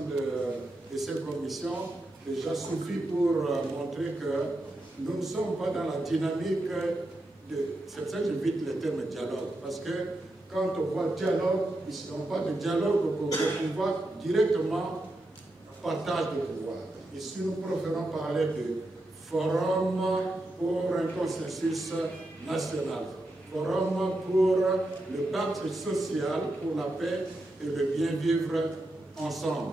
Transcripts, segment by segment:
de cette commission déjà suffit pour montrer que nous ne sommes pas dans la dynamique de... C'est pour ça que j'évite le terme dialogue, parce que quand on voit dialogue, on parle de dialogue pour pouvoir directement partage de pouvoir. Ici, nous préférons parler de forum pour un consensus national, forum pour le pacte social, pour la paix et le bien vivre ensemble.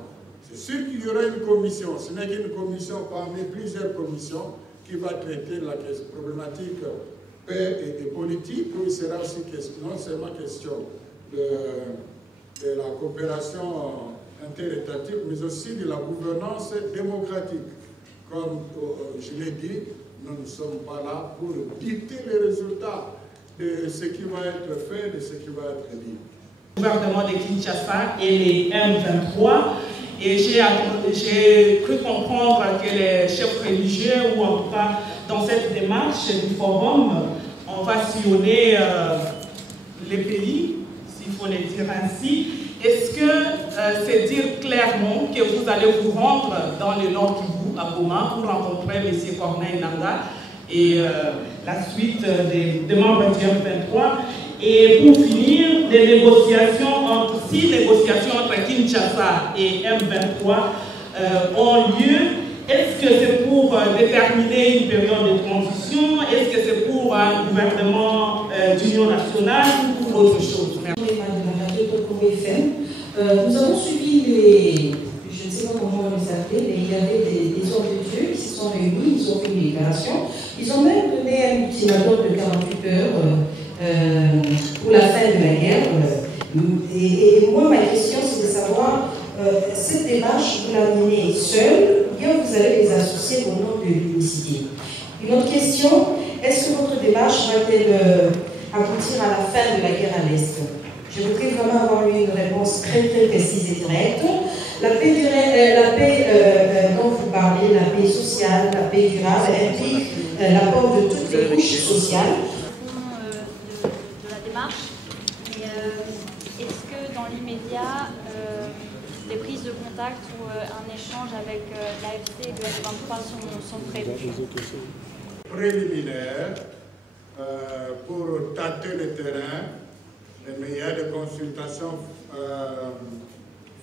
C'est sûr qu'il y aura une commission, ce n'est qu'une commission parmi plusieurs commissions qui va traiter la problématique paix et politique, où il sera aussi question, non seulement question de la coopération interétatique, mais aussi de la gouvernance démocratique. Comme je l'ai dit, nous ne sommes pas là pour dicter les résultats de ce qui va être fait, de ce qui va être dit. Le gouvernement de Kinshasa et les M23, et j'ai cru comprendre que les chefs religieux, ou en tout cas dans cette démarche du forum, on va sillonner les pays, s'il faut le dire ainsi. Est-ce que c'est dire clairement que vous allez vous rendre dans le Nord Kivu, à Goma, pour rencontrer M. Corneille Nangaa et la suite des membres du M23? Et pour finir, des négociations, 6 négociations entre Kinshasa et M23 ont lieu. Est-ce que c'est pour déterminer une période de transition? Est-ce que c'est pour un gouvernement d'union nationale ou pour autre chose? Nous avons suivi les, je ne sais pas comment on les appelait, mais il y avait des hommes de Dieu qui se sont réunis, ils ont fait une déclaration. Ils ont même donné un ultimatum de 48 heures pour la fin de la guerre. Et moi, ma question, c'est de savoir, cette démarche, vous la menez seule, ou bien vous allez les associer au nom de l'unicité? Une autre question, est-ce que votre démarche va-t-elle aboutir à la fin de la guerre à l'Est? Je voudrais vraiment avoir une réponse très précise et directe. La paix dont vous parlez, la paix sociale, la paix durable, implique l'apport de toutes les couches sociales. De la démarche. Est-ce que dans l'immédiat, des prises de contact ou un échange avec l'AFC et le F23 sont prévus? Préliminaire pour tâter le terrain. Mais il y a des consultations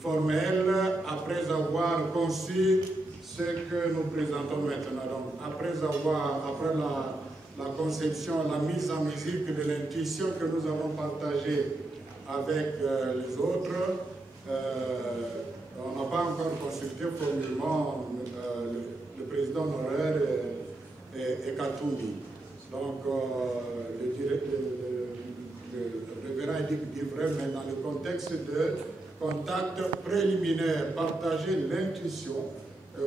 formelles après avoir conçu ce que nous présentons maintenant. Donc, après la conception, la mise en musique de l'intuition que nous avons partagée avec les autres, on n'a pas encore consulté formellement le président honoraire et Katoumi. Donc, le révérend dit vrai, mais dans le contexte de contact préliminaire, partager l'intuition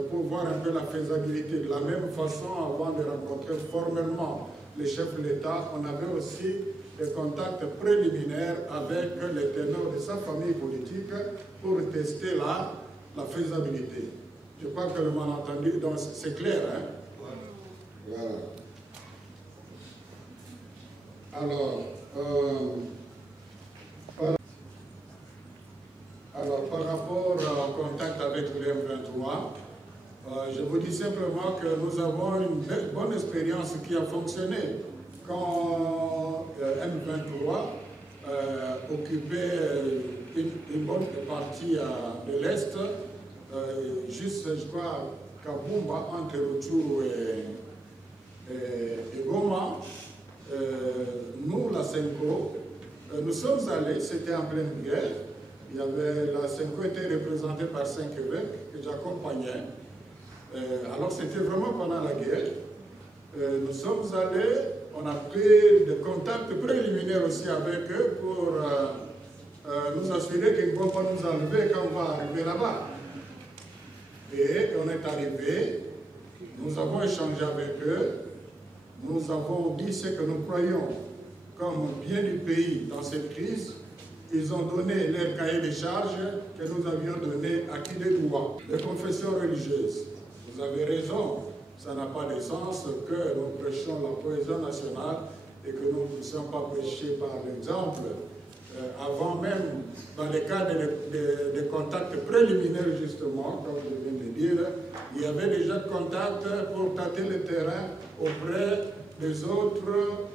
pour voir un peu la faisabilité. De la même façon, avant de rencontrer formellement les chefs de l'État, on avait aussi des contacts préliminaires avec les ténors de sa famille politique pour tester la faisabilité. Je crois que le malentendu, donc c'est clair, hein? Voilà. Alors, par rapport au contact avec le M23, je vous dis simplement que nous avons une bonne expérience qui a fonctionné quand M23 occupait une bonne partie de l'Est, juste, je crois, Kabumba, entre Rutshuru et Goma. Nous, la Senko, nous sommes allés, c'était en pleine guerre. La Senko était représentée par 5 évêques que j'accompagnais. Alors c'était vraiment pendant la guerre. Nous sommes allés, on a pris des contacts préliminaires aussi avec eux pour nous assurer qu'ils ne vont pas nous enlever quand on va arriver là-bas. Et on est arrivé, nous avons échangé avec eux. Nous avons dit ce que nous croyons comme bien du pays dans cette crise. Ils ont donné leur cahier de charges que nous avions donné à qui de droit. Les confessions religieuses, vous avez raison, ça n'a pas de sens que nous prêchions la cohésion nationale et que nous ne puissions pas prêcher par l'exemple. avant même, dans les cas de contacts préliminaires justement, comme je viens de dire, il y avait déjà contacts pour tâter le terrain auprès des autres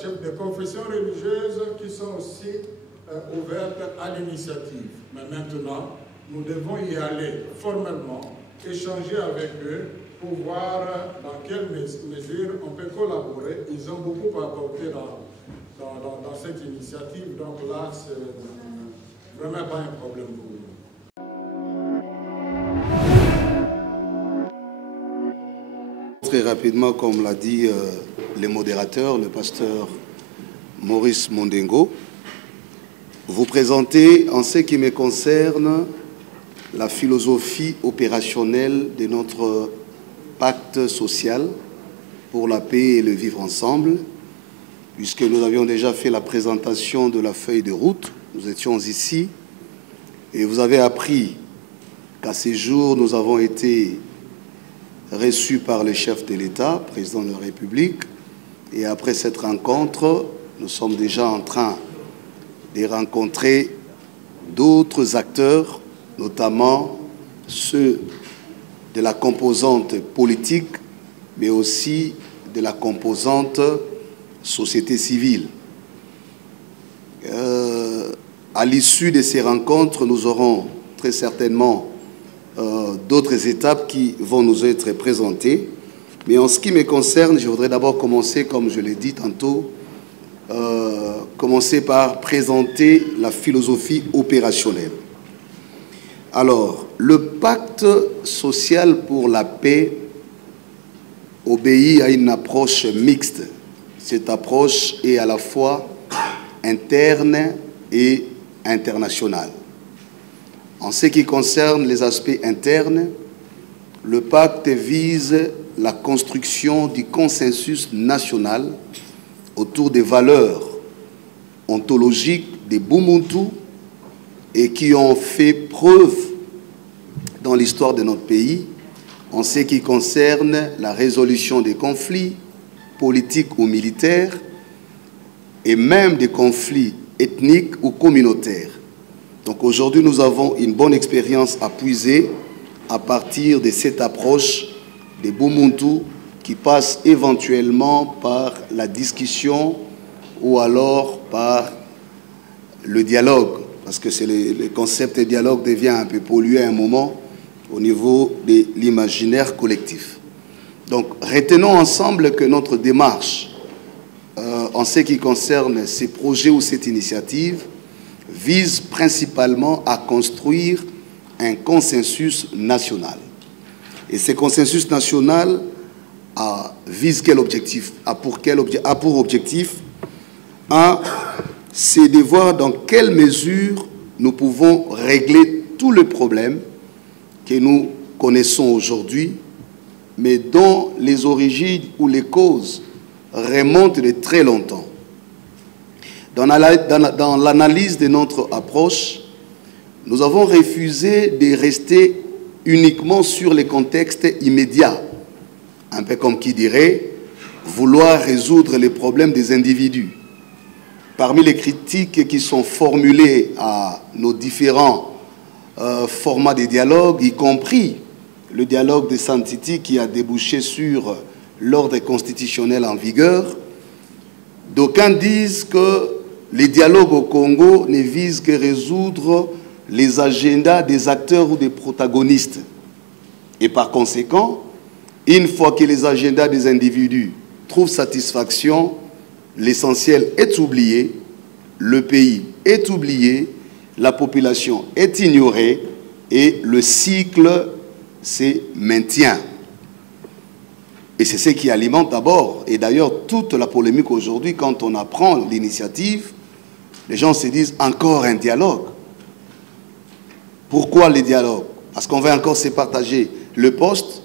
chefs de confession religieuse qui sont aussi ouvertes à l'initiative. Mais maintenant, nous devons y aller formellement, échanger avec eux pour voir dans quelle mesure on peut collaborer. Ils ont beaucoup apporté dans cette initiative, donc là, c'est vraiment pas un problème pour nous. Très rapidement, comme l'a dit le modérateur, le pasteur Maurice Mondengo, vous présenter, en ce qui me concerne, la philosophie opérationnelle de notre pacte social pour la paix et le vivre ensemble, puisque nous avions déjà fait la présentation de la feuille de route. Nous étions ici et vous avez appris qu'à ces jours, nous avons été reçus par le chef de l'État, président de la République, et après cette rencontre, nous sommes déjà en train de rencontrer d'autres acteurs, notamment ceux de la composante politique, mais aussi de la composante société civile. À l'issue de ces rencontres, nous aurons très certainement d'autres étapes qui vont nous être présentées. Mais en ce qui me concerne, je voudrais d'abord commencer, comme je l'ai dit tantôt, commencer par présenter la philosophie opérationnelle. Alors, le pacte social pour la paix obéit à une approche mixte. Cette approche est à la fois interne et internationale. En ce qui concerne les aspects internes, le pacte vise la construction du consensus national autour des valeurs ontologiques des Bumuntu et qui ont fait preuve dans l'histoire de notre pays en ce qui concerne la résolution des conflits politiques ou militaires et même des conflits ethniques ou communautaires. Donc aujourd'hui, nous avons une bonne expérience à puiser à partir de cette approche des Bumuntu qui passe éventuellement par la discussion ou alors par le dialogue, parce que le concept de dialogue devient un peu pollué à un moment au niveau de l'imaginaire collectif. Donc retenons ensemble que notre démarche en ce qui concerne ces projets ou cette initiative vise principalement à construire un consensus national. Et ce consensus national vise quel objectif? A pour objectif, un, c'est de voir dans quelle mesure nous pouvons régler tous les problèmes que nous connaissons aujourd'hui, mais dont les origines ou les causes remontent de très longtemps. Dans l'analyse de notre approche, nous avons refusé de rester uniquement sur les contextes immédiats, un peu comme qui dirait vouloir résoudre les problèmes des individus. Parmi les critiques qui sont formulées à nos différents formats de dialogue, y compris le dialogue de Santiti qui a débouché sur l'ordre constitutionnel en vigueur, d'aucuns disent que les dialogues au Congo ne visent que résoudre les agendas des acteurs ou des protagonistes. Et par conséquent, une fois que les agendas des individus trouvent satisfaction, l'essentiel est oublié, le pays est oublié, la population est ignorée et le cycle se maintient. Et c'est ce qui alimente d'abord, et d'ailleurs toute la polémique aujourd'hui, quand on apprend l'initiative, les gens se disent encore un dialogue. Pourquoi les dialogues? Parce qu'on va encore se partager le poste.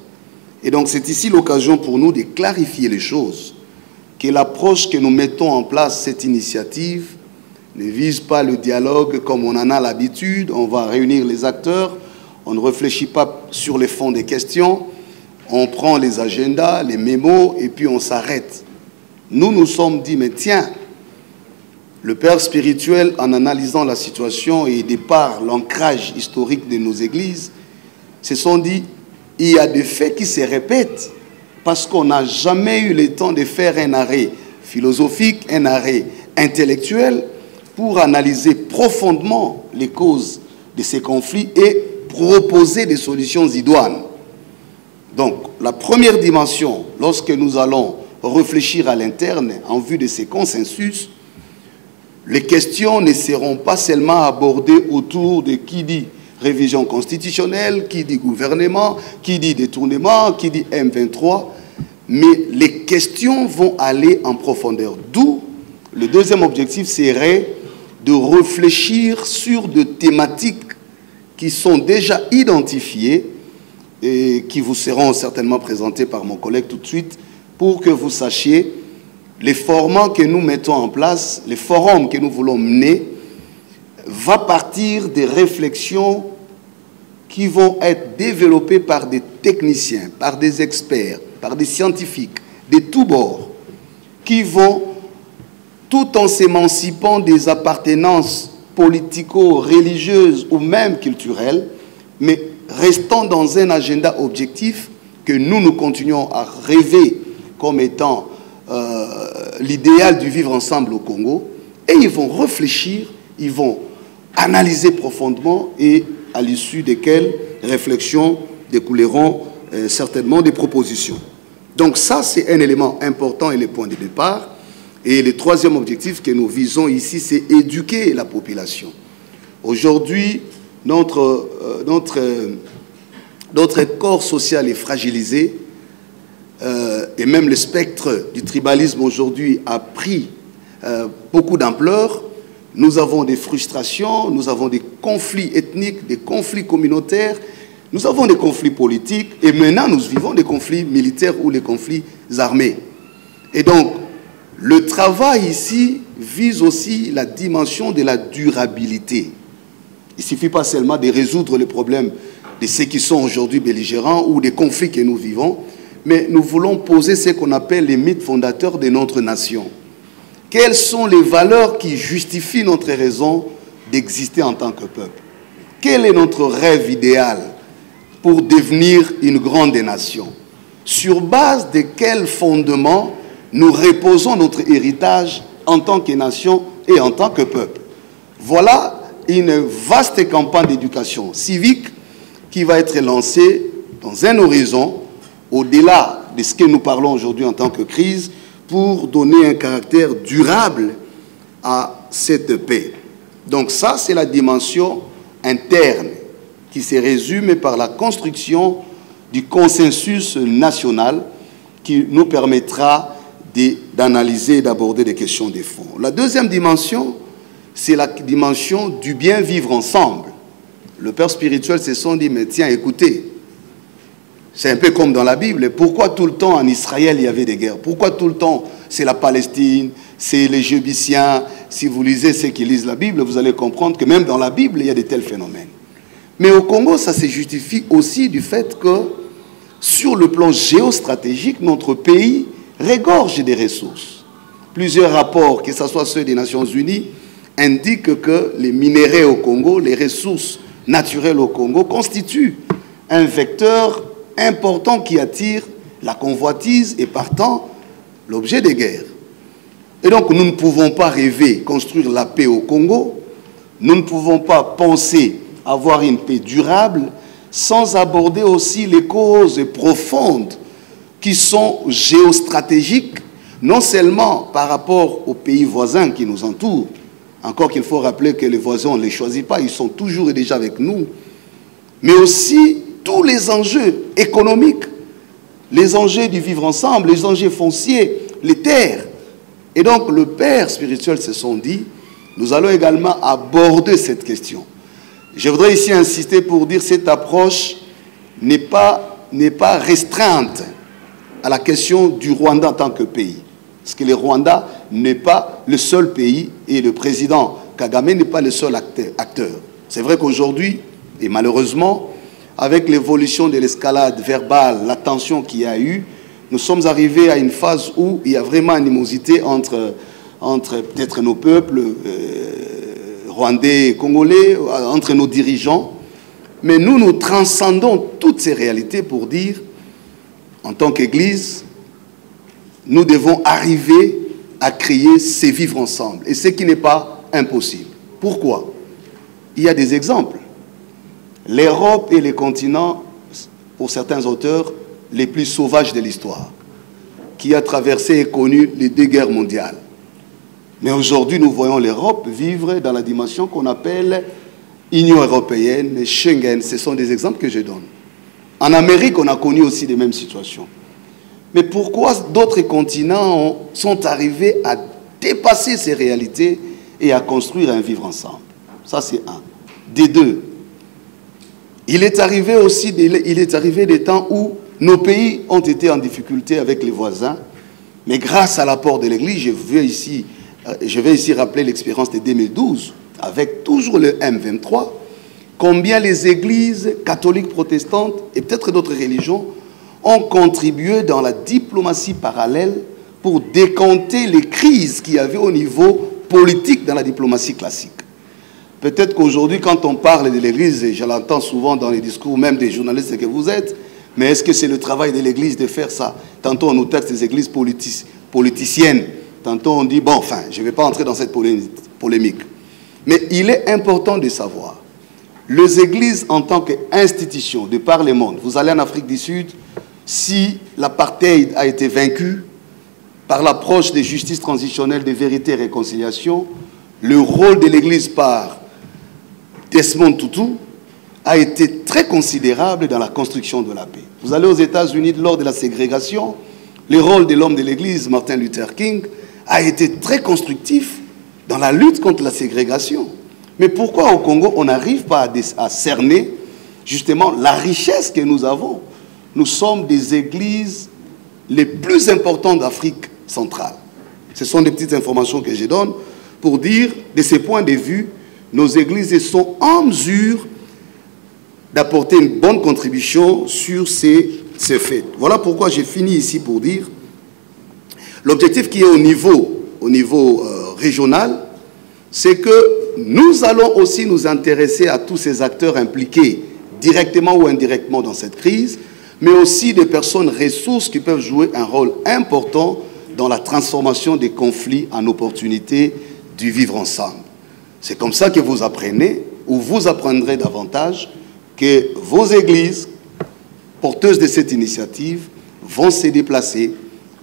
Et donc c'est ici l'occasion pour nous de clarifier les choses. Que l'approche que nous mettons en place, cette initiative, ne vise pas le dialogue comme on en a l'habitude. On va réunir les acteurs, on ne réfléchit pas sur les fonds des questions, on prend les agendas, les mémos et puis on s'arrête. Nous nous sommes dit, mais tiens, Le père spirituel, en analysant la situation et de par l'ancrage historique de nos églises, se sont dit, il y a des faits qui se répètent parce qu'on n'a jamais eu le temps de faire un arrêt philosophique, un arrêt intellectuel pour analyser profondément les causes de ces conflits et proposer des solutions idoines. Donc, la première dimension, lorsque nous allons réfléchir à l'interne en vue de ces consensus, les questions ne seront pas seulement abordées autour de qui dit révision constitutionnelle, qui dit gouvernement, qui dit détournement, qui dit M23, mais les questions vont aller en profondeur. D'où le deuxième objectif serait de réfléchir sur des thématiques qui sont déjà identifiées et qui vous seront certainement présentées par mon collègue tout de suite pour que vous sachiez les formats que nous mettons en place, les forums que nous voulons mener, va partir des réflexions qui vont être développées par des techniciens, par des experts, par des scientifiques, de tous bords, qui vont, tout en s'émancipant des appartenances politico-religieuses ou même culturelles, mais restant dans un agenda objectif que nous continuons à rêver comme étant l'idéal du vivre ensemble au Congo, et ils vont réfléchir, ils vont analyser profondément et à l'issue desquelles réflexions découleront certainement des propositions. Donc ça, c'est un élément important et le point de départ. Et le troisième objectif que nous visons ici, c'est éduquer la population. Aujourd'hui, notre corps social est fragilisé et même le spectre du tribalisme aujourd'hui a pris beaucoup d'ampleur. Nous avons des frustrations, nous avons des conflits ethniques, des conflits communautaires, nous avons des conflits politiques et maintenant nous vivons des conflits militaires ou des conflits armés. Et donc, le travail ici vise aussi la dimension de la durabilité. Il ne suffit pas seulement de résoudre les problèmes de ceux qui sont aujourd'hui belligérants ou des conflits que nous vivons, mais nous voulons poser ce qu'on appelle les mythes fondateurs de notre nation. Quelles sont les valeurs qui justifient notre raison d'exister en tant que peuple? Quel est notre rêve idéal pour devenir une grande nation? Sur base de quels fondements nous reposons notre héritage en tant que nation et en tant que peuple? Voilà une vaste campagne d'éducation civique qui va être lancée dans un horizon au-delà de ce que nous parlons aujourd'hui en tant que crise pour donner un caractère durable à cette paix. Donc ça, c'est la dimension interne qui se résume par la construction du consensus national qui nous permettra d'analyser et d'aborder des questions de fond. La deuxième dimension, c'est la dimension du bien vivre ensemble. Le père spirituel se sont dit, mais tiens, écoutez, c'est un peu comme dans la Bible. Pourquoi tout le temps en Israël il y avait des guerres? Pourquoi tout le temps c'est la Palestine, c'est les Jébusiens? Si vous lisez ceux qui lisent la Bible, vous allez comprendre que même dans la Bible, il y a de tels phénomènes. Mais au Congo, ça se justifie aussi du fait que, sur le plan géostratégique, notre pays regorge des ressources. Plusieurs rapports, que ce soit ceux des Nations Unies, indiquent que les minéraux au Congo, les ressources naturelles au Congo, constituent un vecteur important qui attire la convoitise et partant l'objet des guerres. Et donc nous ne pouvons pas rêver construire la paix au Congo, nous ne pouvons pas penser avoir une paix durable sans aborder aussi les causes profondes qui sont géostratégiques, non seulement par rapport aux pays voisins qui nous entourent, encore qu'il faut rappeler que les voisins, on ne les choisit pas, ils sont toujours et déjà avec nous, mais aussi tous les enjeux économiques, les enjeux du vivre ensemble, les enjeux fonciers, les terres. Et donc, le père spirituel se sont dit, nous allons également aborder cette question. Je voudrais ici insister pour dire que cette approche n'est pas restreinte à la question du Rwanda en tant que pays. Parce que le Rwanda n'est pas le seul pays et le président Kagame n'est pas le seul acteur. C'est vrai qu'aujourd'hui, et malheureusement, avec l'évolution de l'escalade verbale, la tension qu'il y a eu, nous sommes arrivés à une phase où il y a vraiment animosité entre entre peut-être nos peuples, rwandais et congolais, entre nos dirigeants. Mais nous transcendons toutes ces réalités pour dire, en tant qu'Église, nous devons arriver à créer ces vivre ensemble. Et ce qui n'est pas impossible. Pourquoi? Il y a des exemples. L'Europe est le continent, pour certains auteurs, les plus sauvages de l'histoire, qui a traversé et connu les 2 guerres mondiales. Mais aujourd'hui, nous voyons l'Europe vivre dans la dimension qu'on appelle Union européenne, Schengen. Ce sont des exemples que je donne. En Amérique, on a connu aussi les mêmes situations. Mais pourquoi d'autres continents sont arrivés à dépasser ces réalités et à construire un vivre ensemble? Ça, c'est un. Des deux, il est arrivé des temps où nos pays ont été en difficulté avec les voisins, mais grâce à l'apport de l'Église, je vais ici rappeler l'expérience de 2012, avec toujours le M23, combien les églises catholiques protestantes et peut-être d'autres religions ont contribué dans la diplomatie parallèle pour décanter les crises qu'il y avait au niveau politique dans la diplomatie classique. Peut-être qu'aujourd'hui, quand on parle de l'Église, et je l'entends souvent dans les discours même des journalistes que vous êtes, mais est-ce que c'est le travail de l'Église de faire ça? Tantôt on nous taxe des églises politiciennes, tantôt on dit, bon, enfin, je ne vais pas entrer dans cette polémique. Mais il est important de savoir, les églises en tant qu'institution de par le monde, vous allez en Afrique du Sud, si l'apartheid a été vaincu par l'approche de justice transitionnelle, de vérité et réconciliation, le rôle de l'Église par Desmond Tutu a été très considérable dans la construction de la paix. Vous allez aux États-Unis lors de la ségrégation, le rôle de l'homme de l'Église, Martin Luther King, a été très constructif dans la lutte contre la ségrégation. Mais pourquoi au Congo, on n'arrive pas à cerner justement la richesse que nous avons? Nous sommes des églises les plus importantes d'Afrique centrale. Ce sont des petites informations que je donne pour dire, de ce point de vue, nos églises sont en mesure d'apporter une bonne contribution sur ces faits. Voilà pourquoi j'ai fini ici pour dire l'objectif qui est au niveau régional, c'est que nous allons aussi nous intéresser à tous ces acteurs impliqués directement ou indirectement dans cette crise, mais aussi des personnes ressources qui peuvent jouer un rôle important dans la transformation des conflits en opportunités du vivre ensemble. C'est comme ça que vous apprenez, ou vous apprendrez davantage, que vos églises, porteuses de cette initiative, vont se déplacer,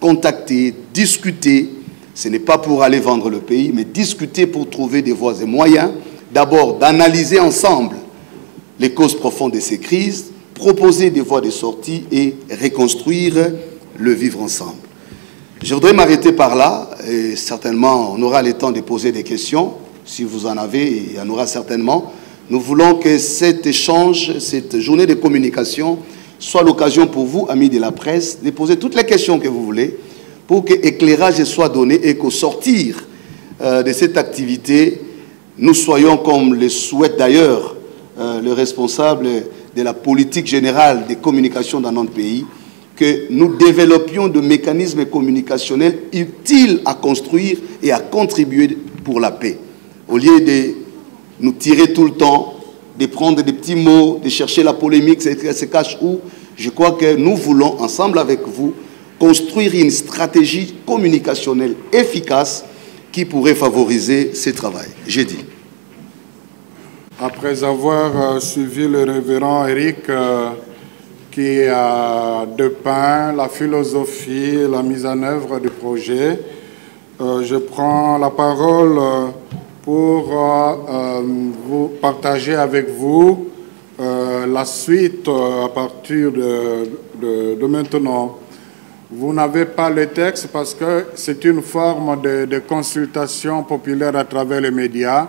contacter, discuter. Ce n'est pas pour aller vendre le pays, mais discuter pour trouver des voies et moyens, d'abord d'analyser ensemble les causes profondes de ces crises, proposer des voies de sortie et reconstruire le vivre ensemble. Je voudrais m'arrêter par là, et certainement on aura le temps de poser des questions, si vous en avez, il y en aura certainement. Nous voulons que cet échange, cette journée de communication, soit l'occasion pour vous, amis de la presse, de poser toutes les questions que vous voulez, pour que l'éclairage soit donné et qu'au sortir de cette activité, nous soyons, comme le souhaite d'ailleurs le responsable de la politique générale des communications dans notre pays, que nous développions des mécanismes communicationnels utiles à construire et à contribuer pour la paix. Au lieu de nous tirer tout le temps, de prendre des petits mots, de chercher la polémique, elle se cache où, je crois que nous voulons, ensemble avec vous, construire une stratégie communicationnelle efficace qui pourrait favoriser ce travail. J'ai dit. Après avoir suivi le révérend Eric qui a dépeint la philosophie et la mise en œuvre du projet, je prends la parole pour vous partager avec vous la suite à partir de maintenant. Vous n'avez pas le texte parce que c'est une forme de consultation populaire à travers les médias,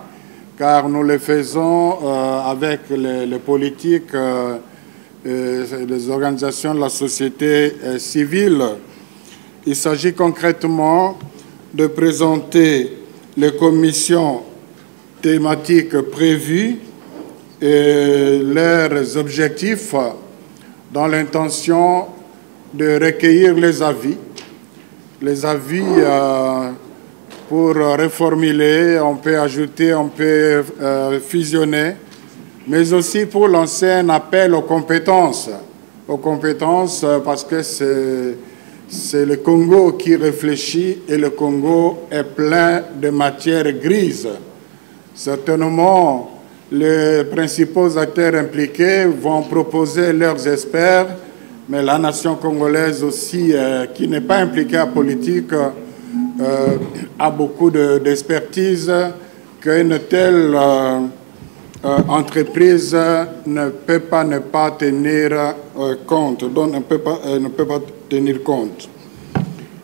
car nous le faisons avec les politiques, les organisations de la société civile. Il s'agit concrètement de présenter les commissions thématiques prévues et leurs objectifs dans l'intention de recueillir les avis pour reformuler, on peut ajouter, on peut fusionner, mais aussi pour lancer un appel aux compétences parce que c'est le Congo qui réfléchit et le Congo est plein de matières grises. Certainement, les principaux acteurs impliqués vont proposer leurs experts, mais la nation congolaise aussi, qui n'est pas impliquée en politique, a beaucoup d'expertise qu'une telle entreprise ne peut pas ne pas tenir compte, dont ne peut pas tenir compte.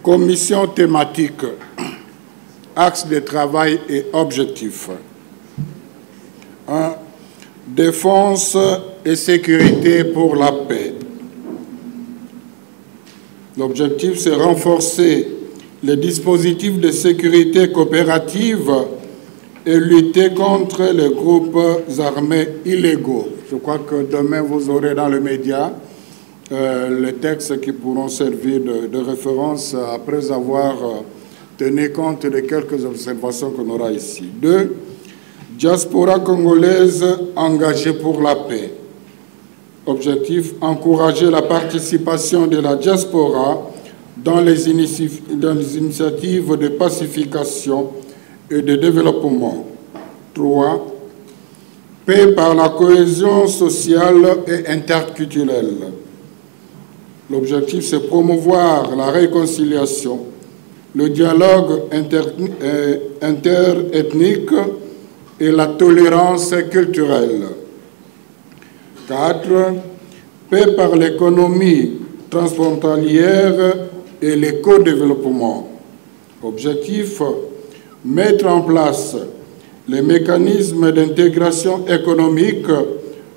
Commission thématique, axe de travail et objectifs. 1. Défense et sécurité pour la paix. L'objectif, c'est renforcer les dispositifs de sécurité coopérative et lutter contre les groupes armés illégaux. Je crois que demain, vous aurez dans les médias les textes qui pourront servir de référence après avoir tenu compte de quelques observations qu'on aura ici. 2. Diaspora congolaise engagée pour la paix. Objectif, encourager la participation de la diaspora dans les initiatives de pacification et de développement. 3. Paix par la cohésion sociale et interculturelle. L'objectif, c'est promouvoir la réconciliation, le dialogue interethnique et la tolérance culturelle. 4. Paix par l'économie transfrontalière et l'éco-développement. Objectif, mettre en place les mécanismes d'intégration économique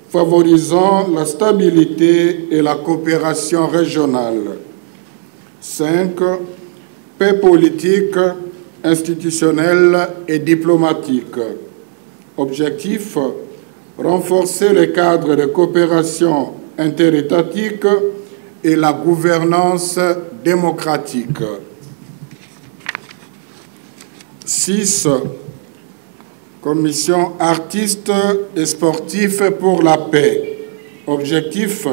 favorisant la stabilité et la coopération régionale. 5. Paix politique, institutionnelle et diplomatique. Objectif, renforcer le cadre de coopération interétatique et la gouvernance démocratique. 6. Commission artistes et sportifs pour la paix. Objectif,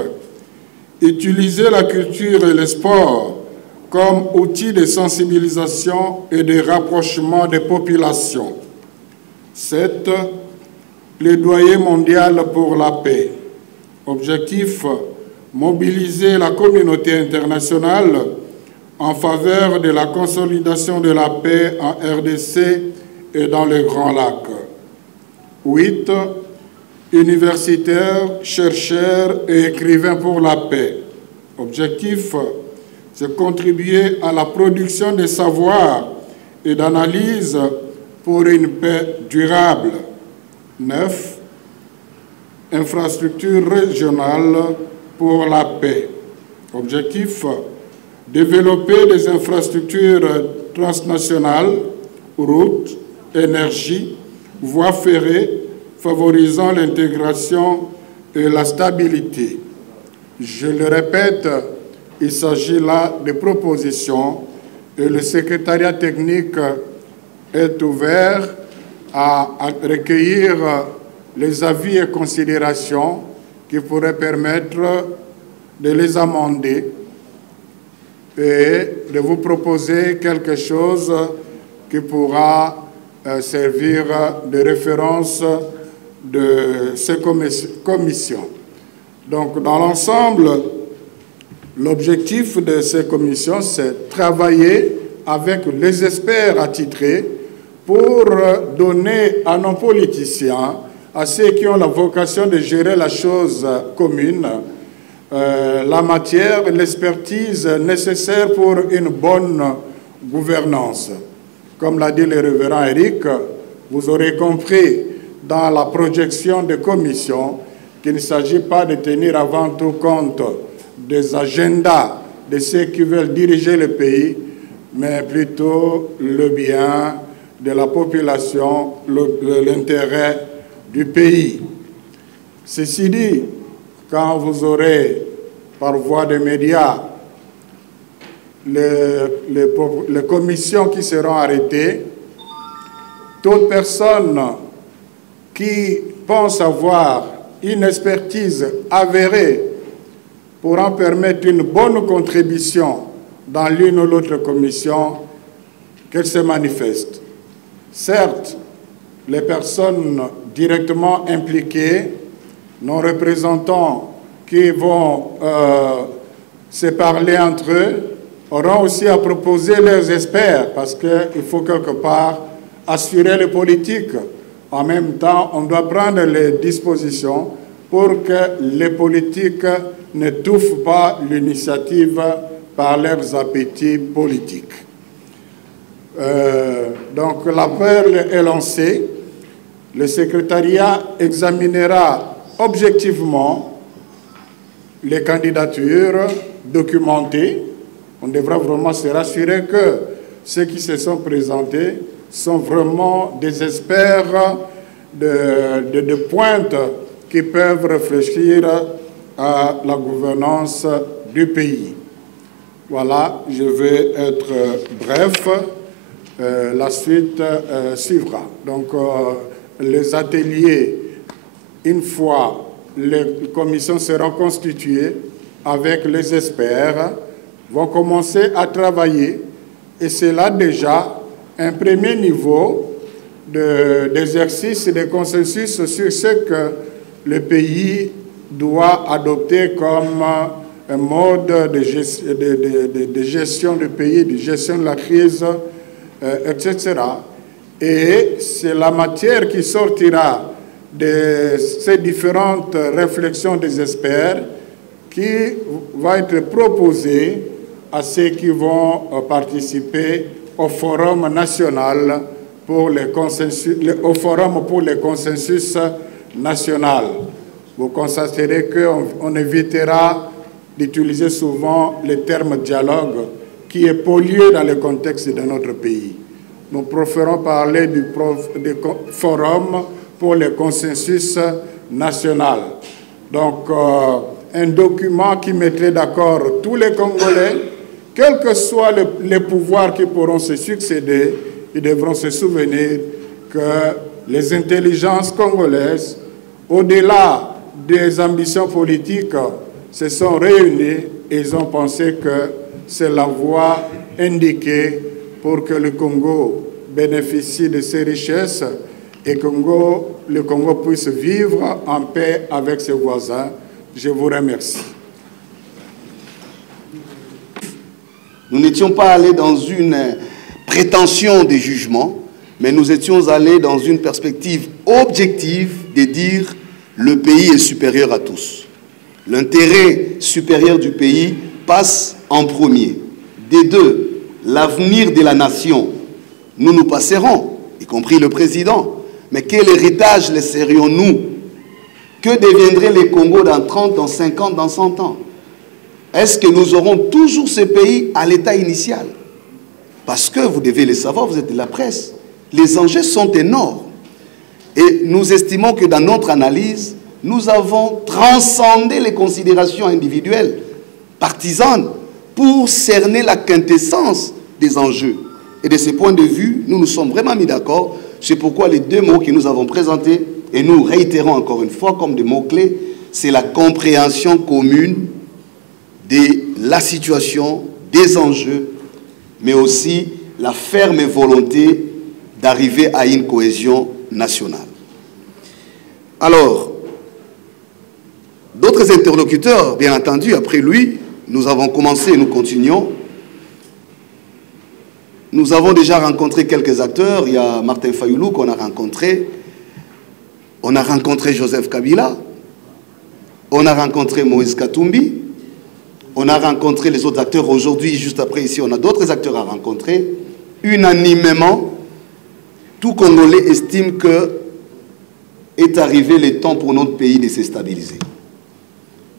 utiliser la culture et le sport comme outil de sensibilisation et de rapprochement des populations. 7. Plaidoyer mondial pour la paix. Objectif, mobiliser la communauté internationale en faveur de la consolidation de la paix en RDC et dans les Grands Lacs. 8. Universitaires, chercheurs et écrivains pour la paix. Objectif, c'est contribuer à la production de savoirs et d'analyses pour une paix durable. 9. Infrastructures régionales pour la paix. Objectif, développer des infrastructures transnationales, routes, énergie, voies ferrées, favorisant l'intégration et la stabilité. Je le répète, il s'agit là de propositions et le secrétariat technique est ouvert à recueillir les avis et considérations qui pourraient permettre de les amender et de vous proposer quelque chose qui pourra servir de référence de ces commissions. Donc, dans l'ensemble, l'objectif de ces commissions, c'est de travailler avec les experts attitrés pour donner à nos politiciens, à ceux qui ont la vocation de gérer la chose commune, la matière, l'expertise nécessaire pour une bonne gouvernance. Comme l'a dit le révérend Eric, vous aurez compris dans la projection des commissions qu'il ne s'agit pas de tenir avant tout compte des agendas de ceux qui veulent diriger le pays, mais plutôt le bien de la population, l'intérêt du pays. Ceci dit, quand vous aurez, par voie des médias, les commissions qui seront arrêtées, toute personne qui pense avoir une expertise avérée pour en permettre une bonne contribution dans l'une ou l'autre commission, qu'elle se manifeste. Certes, les personnes directement impliquées, nos représentants qui vont se parler entre eux, auront aussi à proposer leurs experts, parce qu'il faut quelque part assurer les politiques. En même temps, on doit prendre les dispositions pour que les politiques n'étouffent pas l'initiative par leurs appétits politiques. Donc l'appel est lancé. Le secrétariat examinera objectivement les candidatures documentées. On devra vraiment se rassurer que ceux qui se sont présentés sont vraiment des experts de pointe qui peuvent réfléchir à la gouvernance du pays. Voilà, je vais être bref. La suite suivra. Donc, les ateliers, une fois les commissions seront constituées avec les experts, vont commencer à travailler. Et c'est là déjà un premier niveau d'exercice et de consensus sur ce que le pays doit adopter comme un mode de gestion du pays, de gestion de la crise, etc. Et c'est la matière qui sortira de ces différentes réflexions des experts qui va être proposée à ceux qui vont participer au Forum national pour les consensus, au Forum pour les consensus national. Vous constaterez qu'on évitera d'utiliser souvent le terme dialogue qui est pollué dans le contexte de notre pays. Nous préférons parler du Forum pour le consensus national. Donc, un document qui mettrait d'accord tous les Congolais, quels que soient les pouvoirs qui pourront se succéder, ils devront se souvenir que les intelligences congolaises, au-delà des ambitions politiques, se sont réunies et ils ont pensé que c'est la voie indiquée pour que le Congo bénéficie de ses richesses et que le Congo puisse vivre en paix avec ses voisins. Je vous remercie. Nous n'étions pas allés dans une prétention de jugement, mais nous étions allés dans une perspective objective de dire le pays est supérieur à tous. L'intérêt supérieur du pays passe en premier. Des deux, l'avenir de la nation, nous passerons, y compris le président. Mais quel héritage laisserions-nous? Que deviendrait le Congo dans 30, dans 50, dans 100 ans? Est-ce que nous aurons toujours ce pays à l'état initial? Parce que, vous devez le savoir, vous êtes de la presse, les enjeux sont énormes. Et nous estimons que dans notre analyse, nous avons transcendé les considérations individuelles, partisanes, pour cerner la quintessence des enjeux. Et de ce point de vue, nous nous sommes vraiment mis d'accord. C'est pourquoi les deux mots que nous avons présentés, et nous réitérons encore une fois comme des mots-clés, c'est la compréhension commune de la situation, des enjeux, mais aussi la ferme volonté d'arriver à une cohésion nationale. Alors, d'autres interlocuteurs, bien entendu, après lui, nous avons commencé et nous continuons. Nous avons déjà rencontré quelques acteurs. Il y a Martin Fayoulou qu'on a rencontré. On a rencontré Joseph Kabila. On a rencontré Moïse Katumbi. On a rencontré les autres acteurs. Aujourd'hui, juste après ici, on a d'autres acteurs à rencontrer. Unanimement, tout Congolais estime que est arrivé le temps pour notre pays de se stabiliser.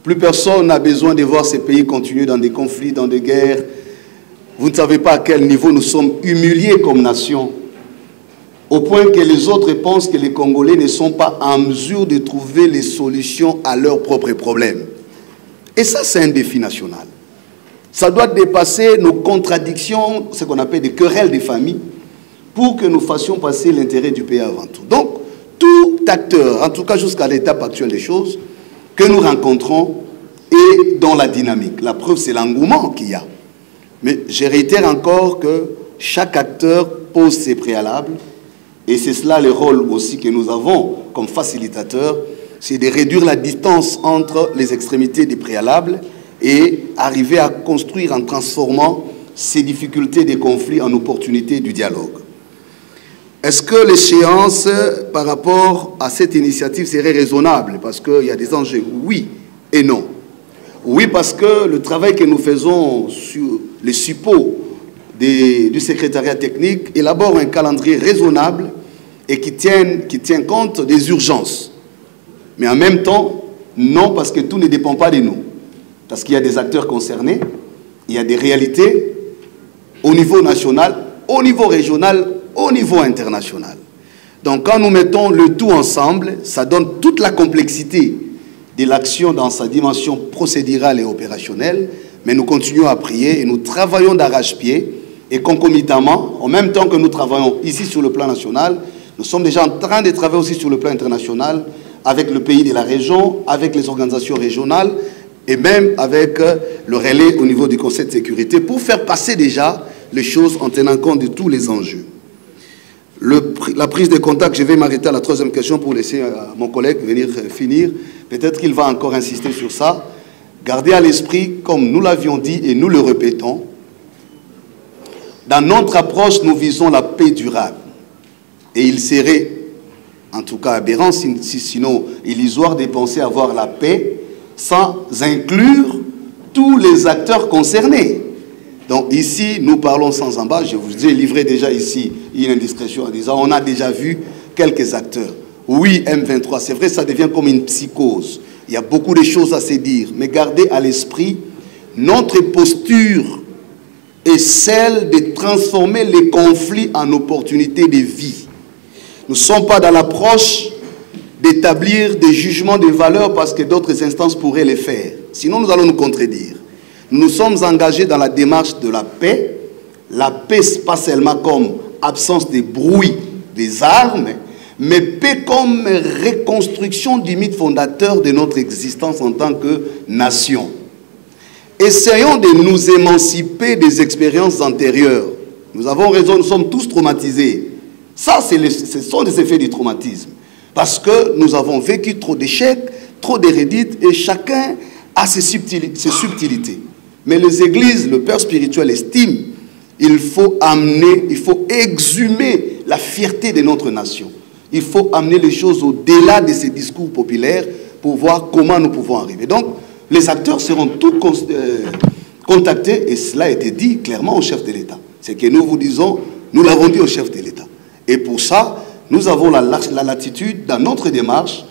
Plus personne n'a besoin de voir ces pays continuer dans des conflits, dans des guerres. Vous ne savez pas à quel niveau nous sommes humiliés comme nation, au point que les autres pensent que les Congolais ne sont pas en mesure de trouver les solutions à leurs propres problèmes. Et ça, c'est un défi national. Ça doit dépasser nos contradictions, ce qu'on appelle des querelles des familles, pour que nous fassions passer l'intérêt du pays avant tout. Donc, tout acteur, en tout cas jusqu'à l'étape actuelle des choses, que nous rencontrons est dans la dynamique. La preuve, c'est l'engouement qu'il y a. Mais je réitère encore que chaque acteur pose ses préalables, et c'est cela le rôle aussi que nous avons comme facilitateurs, c'est de réduire la distance entre les extrémités des préalables et arriver à construire en transformant ces difficultés des conflits en opportunités du dialogue. Est-ce que l'échéance par rapport à cette initiative serait raisonnable? Parce qu'il y a des enjeux. Oui et non. Oui, parce que le travail que nous faisons sur les suppôts du secrétariat technique élabore un calendrier raisonnable et qui tient compte des urgences. Mais en même temps, non, parce que tout ne dépend pas de nous. Parce qu'il y a des acteurs concernés, il y a des réalités au niveau national, au niveau régional, au niveau international. Donc quand nous mettons le tout ensemble, ça donne toute la complexité de l'action dans sa dimension procédurale et opérationnelle, mais nous continuons à prier et nous travaillons d'arrache-pied et concomitamment, en même temps que nous travaillons ici sur le plan national, nous sommes déjà en train de travailler aussi sur le plan international avec le pays de la région, avec les organisations régionales et même avec le relais au niveau du Conseil de sécurité pour faire passer déjà les choses en tenant compte de tous les enjeux. La prise de contact, je vais m'arrêter à la troisième question pour laisser mon collègue venir finir. Peut-être qu'il va encore insister sur ça. Gardez à l'esprit, comme nous l'avions dit et nous le répétons, dans notre approche, nous visons la paix durable. Et il serait, en tout cas aberrant, sinon illusoire de penser avoir la paix sans inclure tous les acteurs concernés. Donc ici, nous parlons sans embâche. Je vous ai livré déjà ici une indiscrétion en disant on a déjà vu quelques acteurs. Oui, M23, c'est vrai, ça devient comme une psychose. Il y a beaucoup de choses à se dire. Mais gardez à l'esprit, notre posture est celle de transformer les conflits en opportunités de vie. Nous ne sommes pas dans l'approche d'établir des jugements de valeur parce que d'autres instances pourraient les faire. Sinon, nous allons nous contredire. Nous sommes engagés dans la démarche de la paix. La paix, pas seulement comme absence de bruit des armes, mais paix comme reconstruction du mythe fondateur de notre existence en tant que nation. Essayons de nous émanciper des expériences antérieures. Nous avons raison, nous sommes tous traumatisés. Ça, ce sont des effets du traumatisme. Parce que nous avons vécu trop d'échecs, trop d'hérédites, et chacun a ses subtilités. Mais les églises, le père spirituel estime, il faut exhumer la fierté de notre nation. Il faut amener les choses au-delà de ces discours populaires pour voir comment nous pouvons arriver. Donc, les acteurs seront tous contactés, et cela a été dit clairement au chef de l'État. C'est que nous vous disons, nous l'avons dit au chef de l'État. Et pour ça, nous avons la latitude dans notre démarche.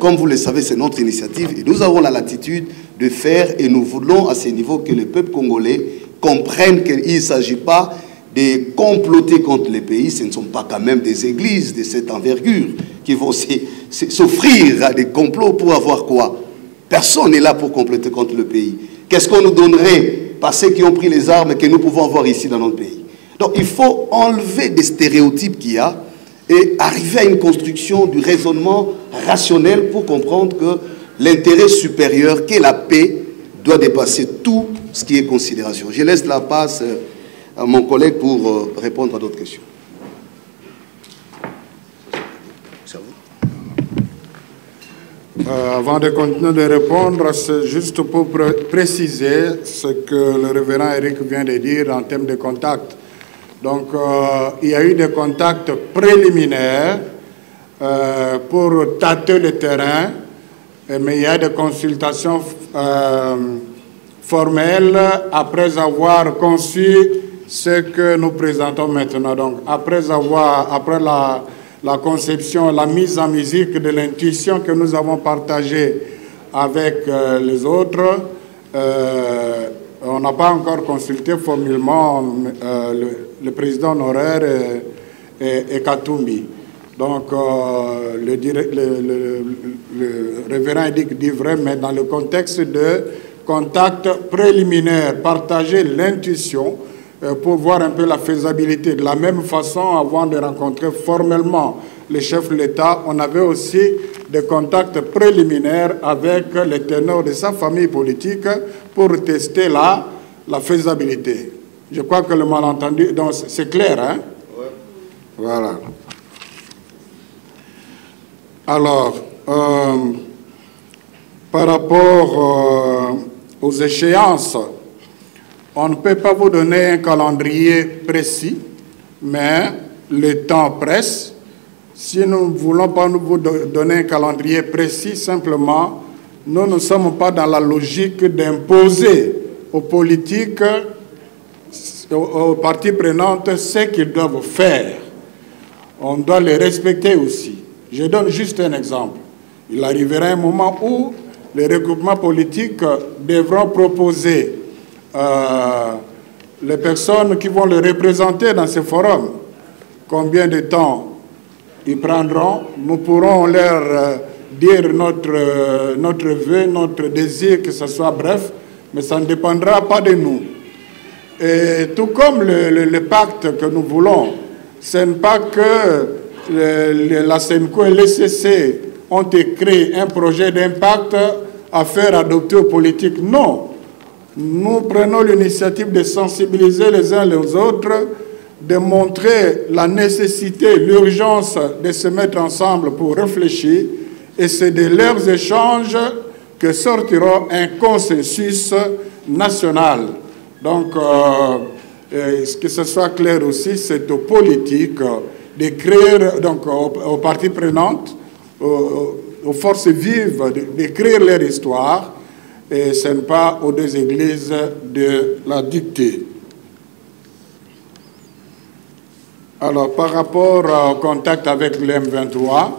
Comme vous le savez, c'est notre initiative et nous avons la latitude de faire et nous voulons à ce niveau que le peuple congolais comprenne qu'il ne s'agit pas de comploter contre les pays. Ce ne sont pas quand même des églises de cette envergure qui vont s'offrir à des complots pour avoir quoi? Personne n'est là pour comploter contre le pays. Qu'est-ce qu'on nous donnerait par ceux qui ont pris les armes que nous pouvons avoir ici dans notre pays? Donc il faut enlever des stéréotypes qu'il y a et arriver à une construction du raisonnement rationnel pour comprendre que l'intérêt supérieur, qu'est la paix, doit dépasser tout ce qui est considération. Je laisse la passe à mon collègue pour répondre à d'autres questions. Avant de continuer de répondre, c'est juste pour préciser ce que le révérend Eric vient de dire en termes de contact. Donc, il y a eu des contacts préliminaires pour tâter le terrain, mais il y a des consultations formelles après avoir conçu ce que nous présentons maintenant. Donc, après la conception, la mise en musique de l'intuition que nous avons partagée avec les autres, on n'a pas encore consulté formellement le président honoraire et Katumbi. Donc, le révérend Edic dit vrai, mais dans le contexte de contact préliminaire, partager l'intuition pour voir un peu la faisabilité. De la même façon, avant de rencontrer formellement les chefs de l'État, on avait aussi des contacts préliminaires avec les ténors de sa famille politique pour tester la faisabilité. Je crois que le malentendu, donc c'est clair, hein? Ouais. Voilà. Alors, par rapport aux échéances, on ne peut pas vous donner un calendrier précis, mais le temps presse. Si nous ne voulons pas vous donner un calendrier précis, simplement, nous ne sommes pas dans la logique d'imposer aux politiques, aux parties prenantes, ce qu'ils doivent faire. On doit les respecter aussi. Je donne juste un exemple. Il arrivera un moment où les regroupements politiques devront proposer les personnes qui vont les représenter dans ce forum. Combien de temps ils prendront? Nous pourrons leur dire notre vœu, notre désir, que ce soit bref, mais ça ne dépendra pas de nous. Et tout comme le pacte que nous voulons, ce n'est pas que la SENCO et l'ECC ont créé un projet d'impact à faire adopter aux politiques. Non. Nous prenons l'initiative de sensibiliser les uns les autres, de montrer la nécessité, l'urgence de se mettre ensemble pour réfléchir, et c'est de leurs échanges que sortira un consensus national. Donc, que ce soit clair aussi, c'est aux politiques d'écrire, donc aux parties prenantes, aux forces vives d'écrire leur histoire, et ce n'est pas aux deux églises de la dicter. Alors, par rapport au contact avec le M23,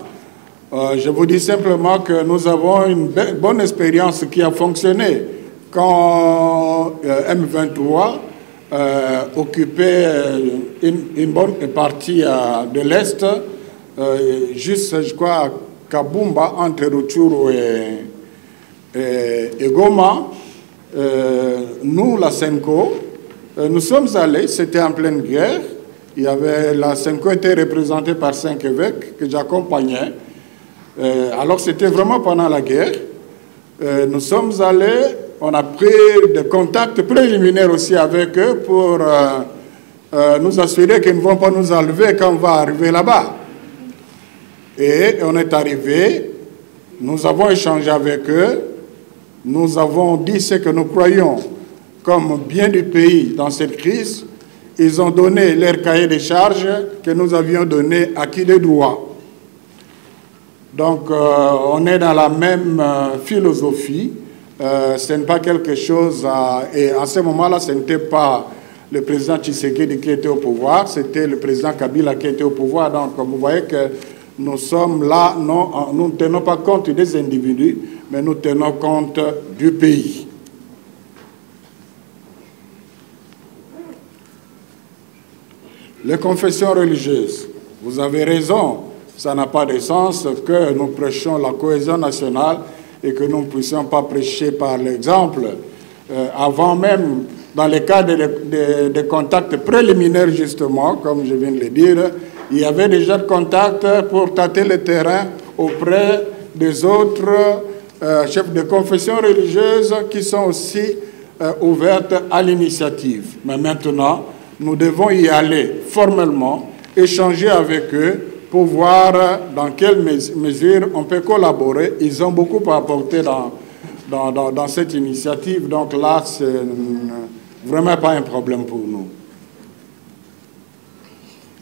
je vous dis simplement que nous avons une bonne expérience qui a fonctionné quand M23 occupait une bonne partie de l'Est, juste, je crois, à Kabumba, entre Rutshuru et Goma. Nous, la SENCO, nous sommes allés, c'était en pleine guerre. La SENCO était représentée par 5 évêques que j'accompagnais. Alors c'était vraiment pendant la guerre. Nous sommes allés, on a pris des contacts préliminaires aussi avec eux pour nous assurer qu'ils ne vont pas nous enlever quand on va arriver là-bas. Et on est arrivé, nous avons échangé avec eux, nous avons dit ce que nous croyons comme bien du pays dans cette crise. Ils ont donné leur cahier de charges que nous avions donné acquis de droit. Donc, on est dans la même philosophie. Ce n'est pas quelque chose... et à ce moment-là, ce n'était pas le président Tshisekedi qui était au pouvoir, c'était le président Kabila qui était au pouvoir. Donc, vous voyez que nous sommes là, non, nous ne tenons pas compte des individus, mais nous tenons compte du pays. Les confessions religieuses, vous avez raison, ça n'a pas de sens que nous prêchions la cohésion nationale et que nous ne puissions pas prêcher par l'exemple. Avant même, dans le cadre des contacts préliminaires, justement, comme je viens de le dire, il y avait déjà des contacts pour tâter le terrain auprès des autres chefs de confession religieuse qui sont aussi ouvertes à l'initiative. Mais maintenant, nous devons y aller formellement, échanger avec eux pour voir dans quelle mesure on peut collaborer. Ils ont beaucoup à apporter dans cette initiative. Donc là, ce n'est vraiment pas un problème pour nous.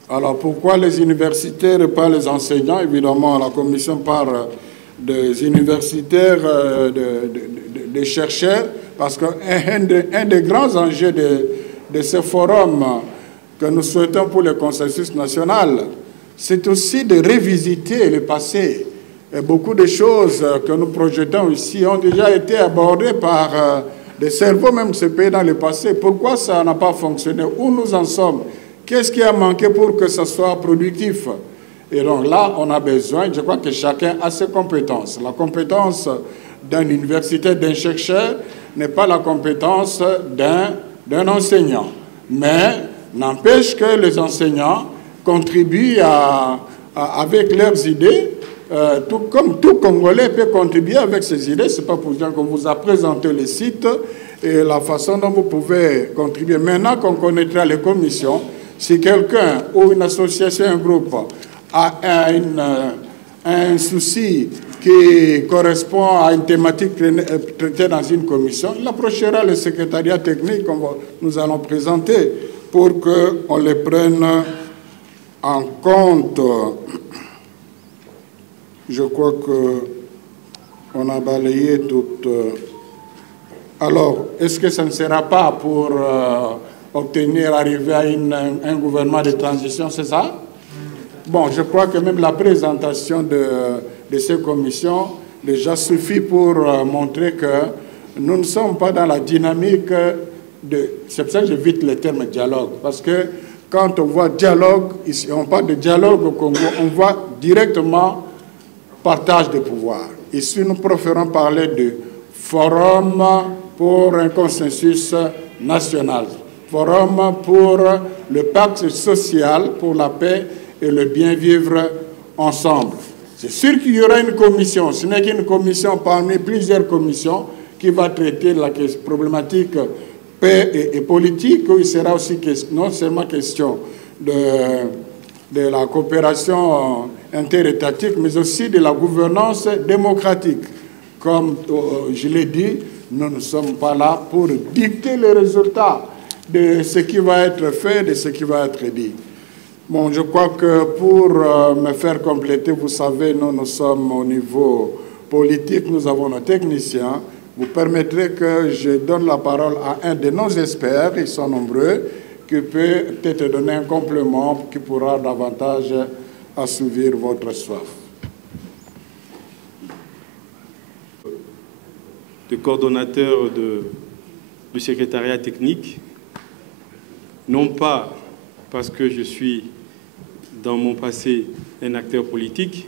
Alors pourquoi les universitaires et pas les enseignants? Évidemment, la commission parle des universitaires, des chercheurs, parce qu'un des grands enjeux de ce forum que nous souhaitons pour le consensus national, c'est aussi de revisiter le passé. Et beaucoup de choses que nous projetons ici ont déjà été abordées par des cerveaux même de ce pays dans le passé. Pourquoi ça n'a pas fonctionné? Où nous en sommes? Qu'est-ce qui a manqué pour que ça soit productif? Et donc là, on a besoin, je crois que chacun a ses compétences. La compétence d'un universitaire, d'un chercheur, n'est pas la compétence d'un enseignant. Mais n'empêche que les enseignants contribuent avec leurs idées, tout comme tout Congolais peut contribuer avec ses idées. Ce n'est pas pour dire qu'on vous a présenté les sites et la façon dont vous pouvez contribuer. Maintenant qu'on connaîtra les commissions, si quelqu'un ou une association, un groupe a un souci qui correspond à une thématique traitée dans une commission, il approchera le secrétariat technique que nous allons présenter pour qu'on les prenne en compte. Je crois qu'on a balayé toutes. Alors, est-ce que ça ne sera pas pour arriver à un gouvernement de transition, c'est ça? Bon, je crois que même la présentation de ces commissions déjà suffit pour montrer que nous ne sommes pas dans la dynamique de... C'est pour ça que j'évite le terme dialogue, parce que quand on voit dialogue, ici, on parle de dialogue au Congo, on voit directement partage de pouvoir. Ici, nous préférons parler de forum pour un consensus national, forum pour le pacte social, pour la paix et le bien vivre ensemble. C'est sûr qu'il y aura une commission, ce n'est qu'une commission parmi plusieurs commissions qui va traiter la problématique paix et politique, où il sera aussi non seulement question de la coopération interétatique, mais aussi de la gouvernance démocratique. Comme je l'ai dit, nous ne sommes pas là pour dicter les résultats de ce qui va être fait, de ce qui va être dit. Bon, je crois que pour me faire compléter, vous savez, nous sommes au niveau politique, nous avons nos techniciens. Vous permettrez que je donne la parole à un de nos experts, ils sont nombreux, qui peut peut-être donner un complément qui pourra davantage assouvir votre soif. Le coordonnateur du secrétariat technique, non pas parce que je suis dans mon passé un acteur politique,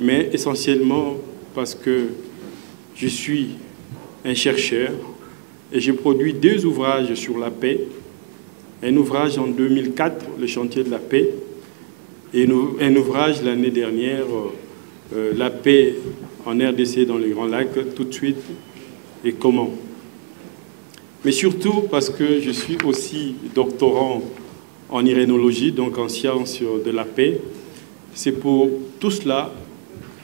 mais essentiellement parce que je suis un chercheur et j'ai produit 2 ouvrages sur la paix. Un ouvrage en 2004, Le chantier de la paix, et un ouvrage l'année dernière, La paix en RDC dans les Grands Lacs, tout de suite et comment. Mais surtout parce que je suis aussi doctorant en irénologie, donc en sciences de la paix. C'est pour tout cela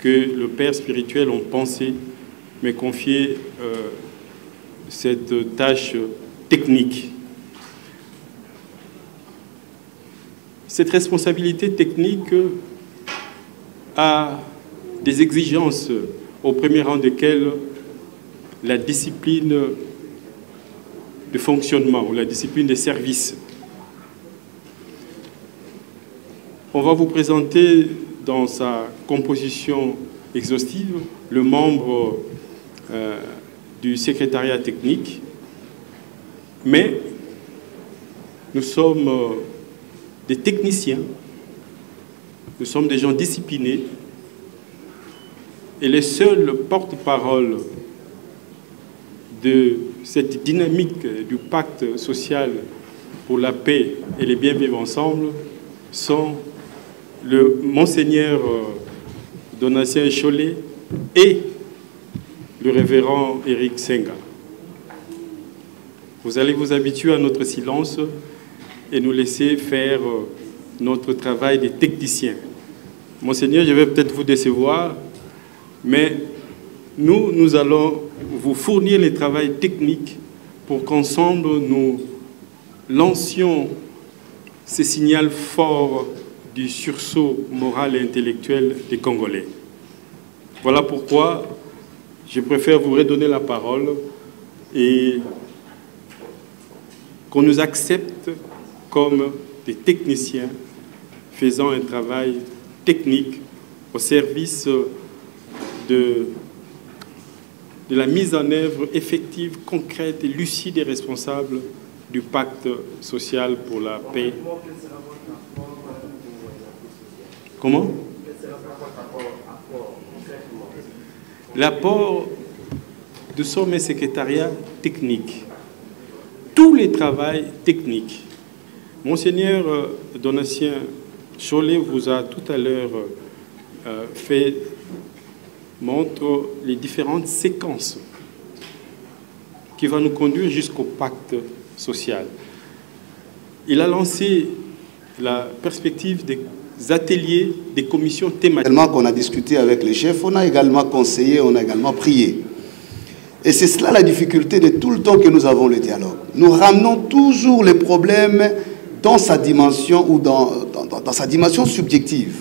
que le père spirituel a pensé me confier cette tâche technique. Cette responsabilité technique a des exigences, au premier rang desquelles la discipline de fonctionnement ou la discipline des services. On va vous présenter dans sa composition exhaustive le membre du secrétariat technique, mais nous sommes des techniciens, nous sommes des gens disciplinés et les seuls porte-parole de cette dynamique du pacte social pour la paix et les bien vivre ensemble sont le monseigneur Donatien Cholet et le révérend Éric Senga. Vous allez vous habituer à notre silence et nous laisser faire notre travail des techniciens. Monseigneur, je vais peut-être vous décevoir, mais nous allons vous fournir les travaux techniques pour qu'ensemble nous lancions ces signaux forts du sursaut moral et intellectuel des Congolais. Voilà pourquoi je préfère vous redonner la parole et qu'on nous accepte comme des techniciens faisant un travail technique au service de la mise en œuvre effective, concrète et lucide et responsable du pacte social pour la paix. Comment? L'apport de son secrétariat technique. tous les travaux techniques. Monseigneur Donatien Cholet vous a tout à l'heure montre les différentes séquences qui vont nous conduire jusqu'au pacte social. Il a lancé la perspective des ateliers, des commissions thématiques. Qu'on a discuté avec les chefs, on a également conseillé, on a également prié. Et c'est cela la difficulté de tout le temps que nous avons le dialogue. Nous ramenons toujours les problèmes dans sa dimension ou dans sa dimension subjective.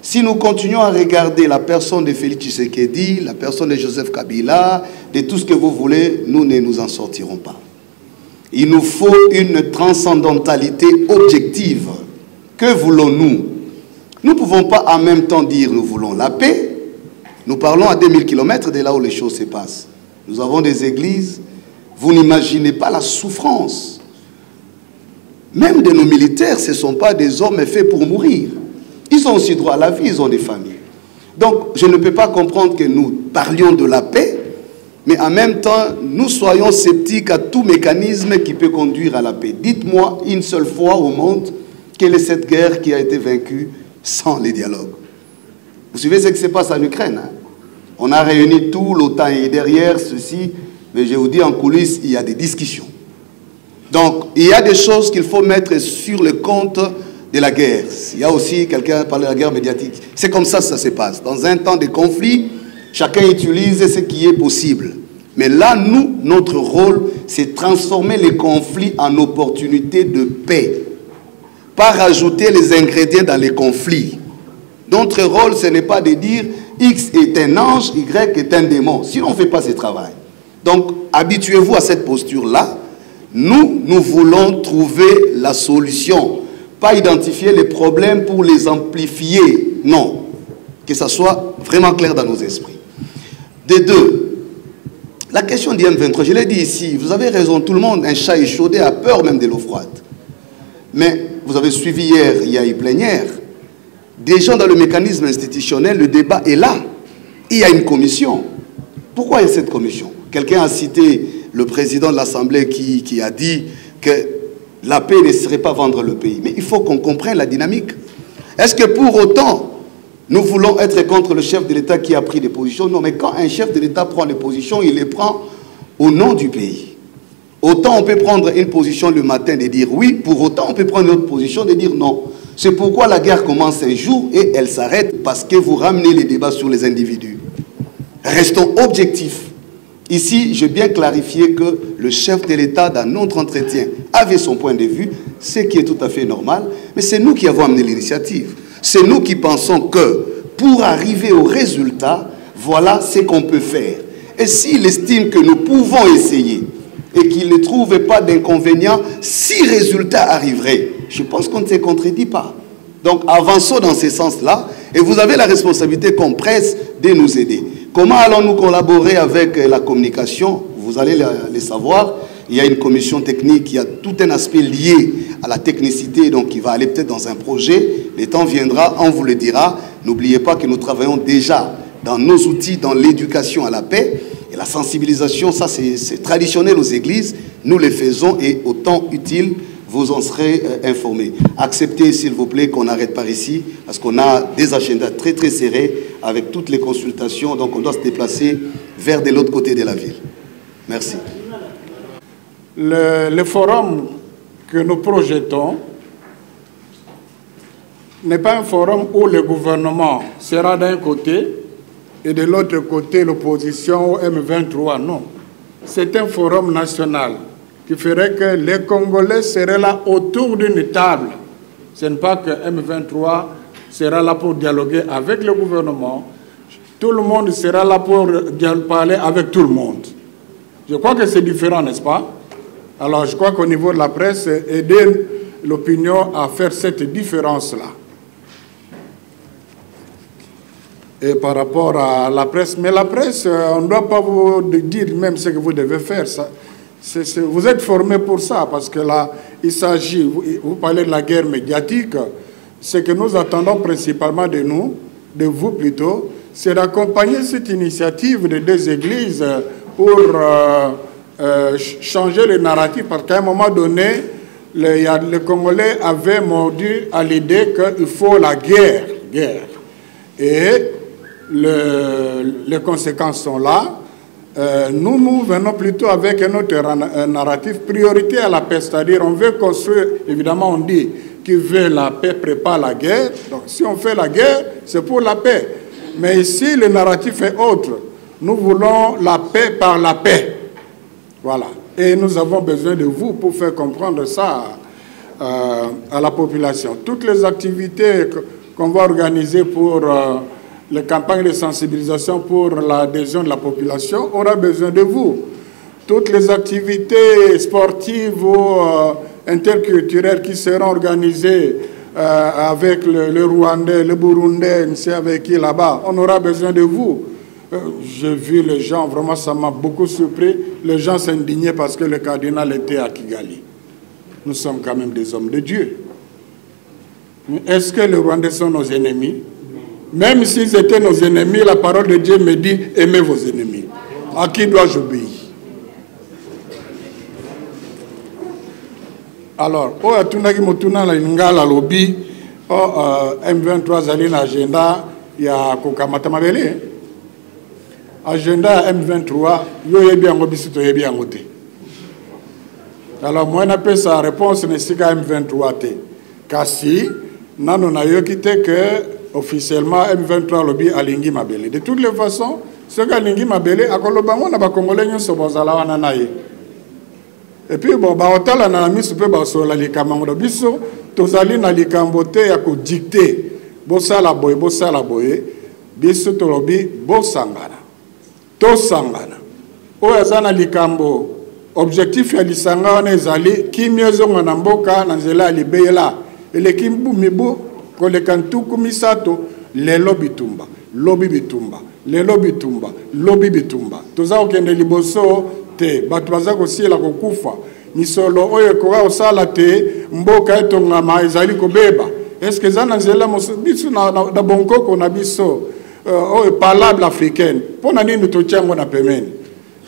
Si nous continuons à regarder la personne de Félix Tshisekedi, la personne de Joseph Kabila, de tout ce que vous voulez, nous ne nous en sortirons pas. Il nous faut une transcendantalité objective. Que voulons-nous? Nous ne pouvons pas en même temps dire nous voulons la paix. Nous parlons à 2000 km de là où les choses se passent. Nous avons des églises. Vous n'imaginez pas la souffrance. Même de nos militaires, ce ne sont pas des hommes faits pour mourir. Ils ont aussi droit à la vie, ils ont des familles. Donc, je ne peux pas comprendre que nous parlions de la paix, mais en même temps, nous soyons sceptiques à tout mécanisme qui peut conduire à la paix. Dites-moi une seule fois au monde quelle est cette guerre qui a été vaincue sans les dialogues. Vous suivez ce qui se passe en Ukraine, hein? On a réuni tout, l'OTAN est derrière ceci, mais je vous dis en coulisses, il y a des discussions. Donc, il y a des choses qu'il faut mettre sur le compte de la guerre. Il y a aussi, quelqu'un a parlé de la guerre médiatique. C'est comme ça que ça se passe. Dans un temps de conflit, chacun utilise ce qui est possible. Mais là, nous, notre rôle, c'est transformer les conflits en opportunités de paix. Pas rajouter les ingrédients dans les conflits. Notre rôle, ce n'est pas de dire X est un ange, Y est un démon. Sinon, on ne fait pas ce travail. Donc, habituez-vous à cette posture-là. Nous voulons trouver la solution. Pas identifier les problèmes pour les amplifier. Non. Que ça soit vraiment clair dans nos esprits. De deux, la question du M23, je l'ai dit ici, vous avez raison, tout le monde, un chat échaudé a peur même de l'eau froide. Mais vous avez suivi hier, il y a eu plénière. Déjà dans le mécanisme institutionnel, le débat est là. Il y a une commission. Pourquoi il y a cette commission? Quelqu'un a cité le président de l'Assemblée qui a dit que la paix ne serait pas vendre le pays. Mais il faut qu'on comprenne la dynamique. Est-ce que pour autant, nous voulons être contre le chef de l'État qui a pris des positions? Non, mais quand un chef de l'État prend des positions, il les prend au nom du pays. Autant on peut prendre une position le matin de dire oui, pour autant on peut prendre une autre position de dire non. C'est pourquoi la guerre commence un jour et elle s'arrête parce que vous ramenez les débats sur les individus. Restons objectifs. Ici, j'ai bien clarifié que le chef de l'État, dans notre entretien, avait son point de vue, ce qui est tout à fait normal, mais c'est nous qui avons amené l'initiative. C'est nous qui pensons que, pour arriver au résultat, voilà ce qu'on peut faire. Et s'il estime que nous pouvons essayer, et qu'il ne trouve pas d'inconvénient, si résultat arriverait, je pense qu'on ne se contredit pas. Donc avançons dans ce sens-là, et vous avez la responsabilité comme presse de nous aider. Comment allons-nous collaborer avec la communication? Vous allez le savoir, il y a une commission technique qui a tout un aspect lié à la technicité, donc qui va aller peut-être dans un projet. Le temps viendra, on vous le dira. N'oubliez pas que nous travaillons déjà dans nos outils, dans l'éducation à la paix. Et la sensibilisation, ça c'est traditionnel aux églises. Nous le faisons et au temps utile, vous en serez informés. Acceptez, s'il vous plaît, qu'on n'arrête pas ici, parce qu'on a des agendas très très serrés avec toutes les consultations, donc on doit se déplacer vers de l'autre côté de la ville. Merci. Le forum que nous projetons n'est pas un forum où le gouvernement sera d'un côté et de l'autre côté l'opposition au M23, non. C'est un forum national qui ferait que les Congolais seraient là autour d'une table. Ce n'est pas que M23 sera là pour dialoguer avec le gouvernement. Tout le monde sera là pour parler avec tout le monde. Je crois que c'est différent, n'est-ce pas? Alors je crois qu'au niveau de la presse, aider l'opinion à faire cette différence-là. Et par rapport à la presse, mais la presse, on ne doit pas vous dire même ce que vous devez faire. Ça, vous êtes formés pour ça, parce que là, il s'agit, vous parlez de la guerre médiatique, ce que nous attendons principalement de nous, de vous plutôt, c'est d'accompagner cette initiative de deux églises pour changer le narratif parce qu'à un moment donné, les Congolais avaient mordu à l'idée qu'il faut la guerre. Et les conséquences sont là. Nous venons plutôt avec un autre narratif, priorité à la paix, c'est-à-dire on veut construire, évidemment on dit qui veut la paix prépare la guerre, donc si on fait la guerre, c'est pour la paix. Mais ici, le narratif est autre. Nous voulons la paix par la paix. Voilà. Et nous avons besoin de vous pour faire comprendre ça à la population. Toutes les activités qu'on va organiser pour les campagnes de sensibilisation pour l'adhésion de la population aura besoin de vous. Toutes les activités sportives ou interculturelles qui seront organisées avec le Rwandais, le Burundais, ne sais avec qui là-bas, on aura besoin de vous. J'ai vu les gens, vraiment ça m'a beaucoup surpris, les gens s'indignaient parce que le cardinal était à Kigali. Nous sommes quand même des hommes de Dieu. Est-ce que les Rwandais sont nos ennemis? Même s'ils étaient nos ennemis, la parole de Dieu me dit, aimez vos ennemis. À qui dois-je obéir? Alors, M23 zali na agenda ya kokamata mabele. Agenda M23, yo yebi yango biso to yebi yango te. Alors, moi na pe sa réponse ne sika M23 te. Kasi nano na yo kite que officiellement M23 lobi alingi mabele. De toutes les façons, ce qu'alingi mabele akolobango na ba congolais nyonso bozala wana na ye. Et puis bon ba otala na misu pe ba so la likambo biso tozali na likambo te ya ko dicter bosala boye biso to lobi bosangana to sangana o azana likambo objectif ya lisanga wana ezali kimiezo na mboka na nzela libeyela ele kimbu mibu kolekantuku misato lelo bitumba lobi bitumba lelo bitumba lobi bitumba toza okende liboso te bato baza kosiela kokufa misolo oyo ekoka osala te mboka etongama ezali kobeba eske eza na nzela biso na bonkoko na biso oyo palable africaine mpona nini totiango na pemeni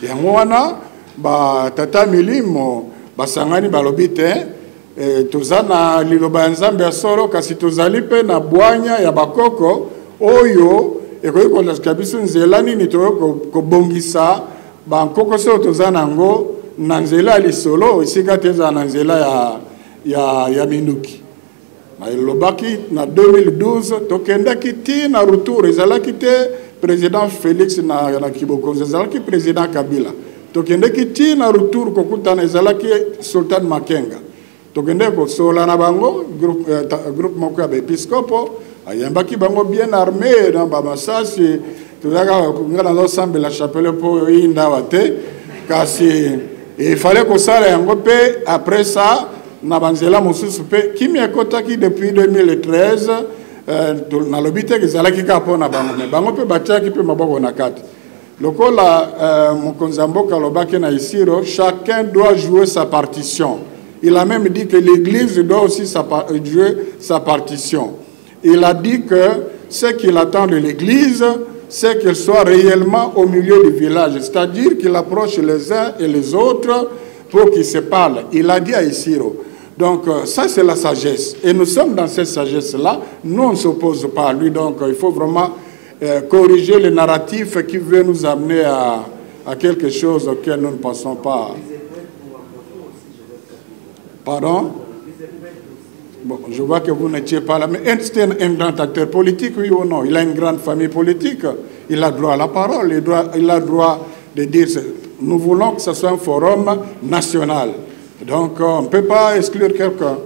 yango wana batata milimo basangani balobi te toza na liloba ya nzambe ya solo kasi tozali mpe na bwanya ya bakoko oyo ekoki kolakisa biso nzela nini toyoki kobongisa bankoko so toza nango na nzela ya lisolo esika te ezala na nzela ya minuki elobaki na 2012 tokendaki ti na retour ezalaki te président Félix na kibokonzi ezalaki président Kabila tokendaki ti na retour kokutana ezalaki Sultan Makenga tokende kosola na bango groupe moko ya baepiskopo ayambaki bango bien armé na bamasasi tozaka ngana nzosambela la chapelle po yindawa te kasi il fallait kosala yango pe après ça na banzela mosusu pe kimi ekotaki depuis 2013 na lobi te ezalaki ka mpo na bango me bango mpe batiaki mpe maboko na kati lokola mokonzi ya mboka alobaki na Isiro chacun doit jouer sa partition. Il a même dit que l'église doit aussi jouer sa partition. Il a dit que ce qu'il attend de l'église, c'est qu'elle soit réellement au milieu du village, c'est-à-dire qu'il approche les uns et les autres pour qu'ils se parlent. Il a dit à Isiro. Donc ça c'est la sagesse. Et nous sommes dans cette sagesse-là. Nous on ne s'oppose pas à lui. Donc il faut vraiment corriger le narratif qui veut nous amener à quelque chose auquel nous ne pensons pas. Pardon? Bon, je vois que vous n'étiez pas là, mais c'est un grand acteur politique, oui ou non? Il a une grande famille politique, il a droit à la parole, il a droit de dire, nous voulons que ce soit un forum national. Donc, on ne peut pas exclure quelqu'un.